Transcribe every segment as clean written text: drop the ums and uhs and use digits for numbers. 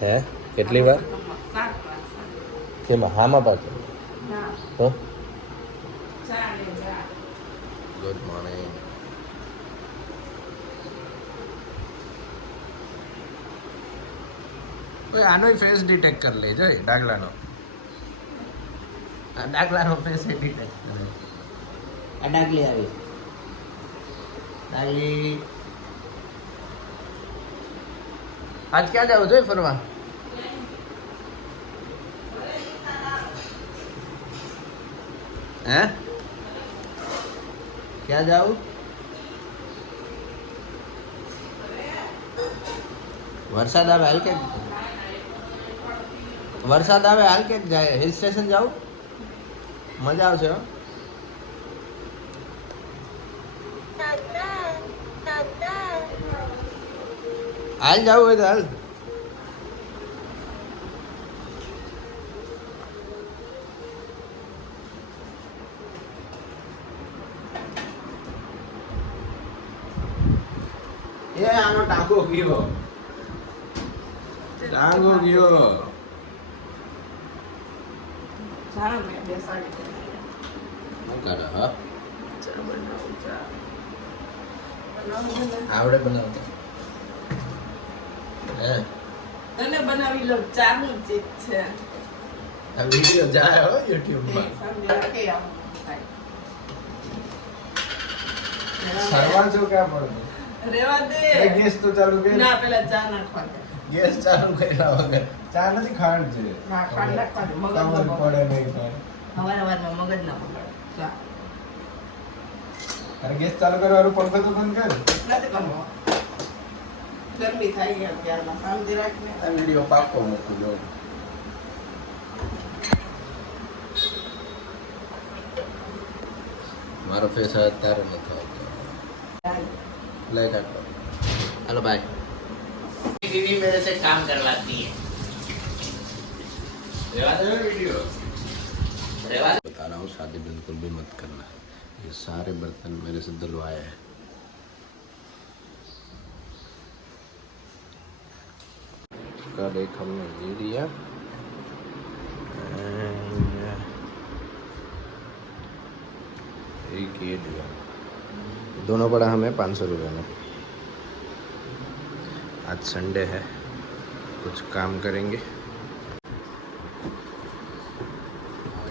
હે કેટલી વાર કેમાં હામાં પાછો તો ગુડ મોર્નિંગ. આનો ફેસ ડિટેક્ટ કરી લે જાય ડાગલાનો. ડાગલાનો ફેસ ડિટેક્ટ કરે. આ ડાગલી આવી ડાગલી. આજ ક્યાં જાવ જોઈએ ફરવા? હે ક્યાં જાવ? વરસાદ આવે હાલ કે વરસાદ આવે હાલ કે જાય હિલ સ્ટેશન જાવ મજા આવશે. હાલ જાવ હોય તો હાલ. એ આનો ટાંગો ગયો ટાંગો ગયો. આવડે બનાવતા તને બનાવી લો ચાની ચીજ છે. આ વિડિયો જાય હો YouTube માં. સરવા જો ક્યાં પડતો રેવા દે. ગેસ તો ચાલુ કર. ના પેલા ચા નાખવા દે. ગેસ ચાલુ કર્યા વગર ચા નથી ખાંડ છે. ના ખાંડ નાખવા દે. મગજ ખબર ન પડે નહીં તો હવારમાં મગજ ના બગડે. ચા અરે ગેસ ચાલુ કરવાનું પંખો તો બંધ કર. નથી કરવો. ગરમી થાય ગયા ત્યારમાં શાંતિ રાખને. આ વિડિયો પાકો મૂકું જો. મારો ફેસ અત્યારે નથી આવતો. लाइट आपको हेलो बाय. दीदी मेरे से काम करवाती है. रेवा दे वीडियो. रेवा बता रहा हूँ शादी बिल्कुल भी मत करना. ये सारे बर्तन मेरे से धुलवाए हैं. कल एक हमने ये दिया एक ये दिया. दोनों पड़ा हमें 500 रुपये में. आज संडे है कुछ काम करेंगे.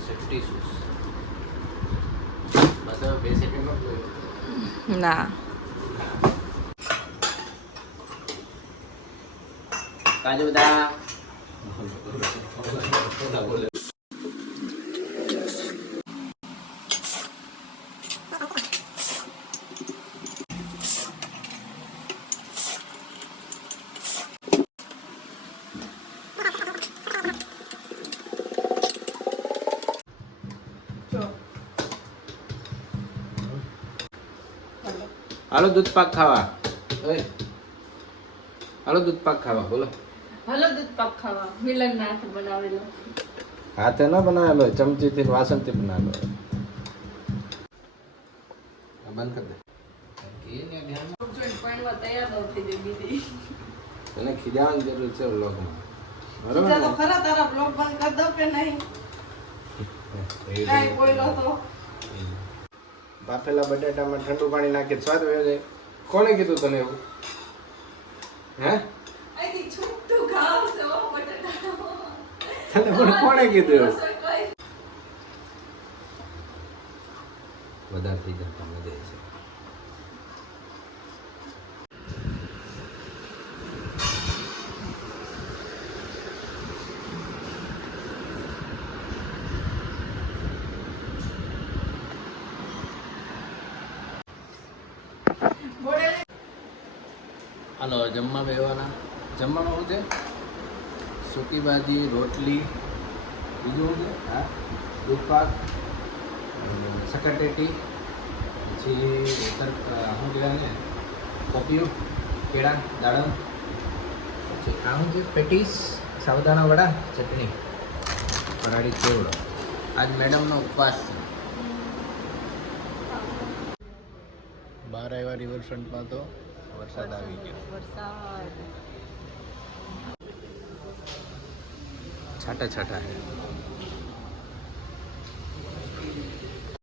सेफ्टी शूज बस अब पैसे पे मत लो ના काजू बादाम. હાલો દૂધ પાક ખાવા. હાલો દૂધ પાક ખાવા બોલો. હલો દૂધ પાક ખાવા. મિલન નાથ બનાવેલો. હાથે ના બનાવેલો ચમચીથી વાસણથી બનાવેલો. બંધ કરી દે. પાણીમાં તૈયાર ન થઈ જાય દીદી. તને ખીજાવાની જરૂર છે વ્લોગમાં. બીજા તો ખરા તારા બ્લોગ બંધ કરી દો કે નહીં? કાંઈ બોલો તો બાફેલા બટાટામાં ઠંડુ પાણી નાખી સ્વાદ વયો જાય. કોણે કીધું તને એવું? હે અહીંથી છૂટું ખાવ છે ઓ બટાટા. તને પણ કોણે કીધું એવું? વધારે થઈ જતા મજા છે. હાલો જમવા બેસવાના. જમવામાં શું છે? સૂકી ભાજી રોટલી બીજું શું છે? હા દૂધ પાક સકરટેટી પછી શું કહેવાય ને પોપિયું કેળા દાડમ પછી આ શું છે પેટીસ સાબુદાણા વડા ચટણી ફરાળી ચેવડો. આજ મેડમનો ઉપવાસ છે. બહાર આવ્યા રિવરફ્રન્ટમાં તો વરસાદ આવી ગયો. વરસાદ છાટા છાટા હે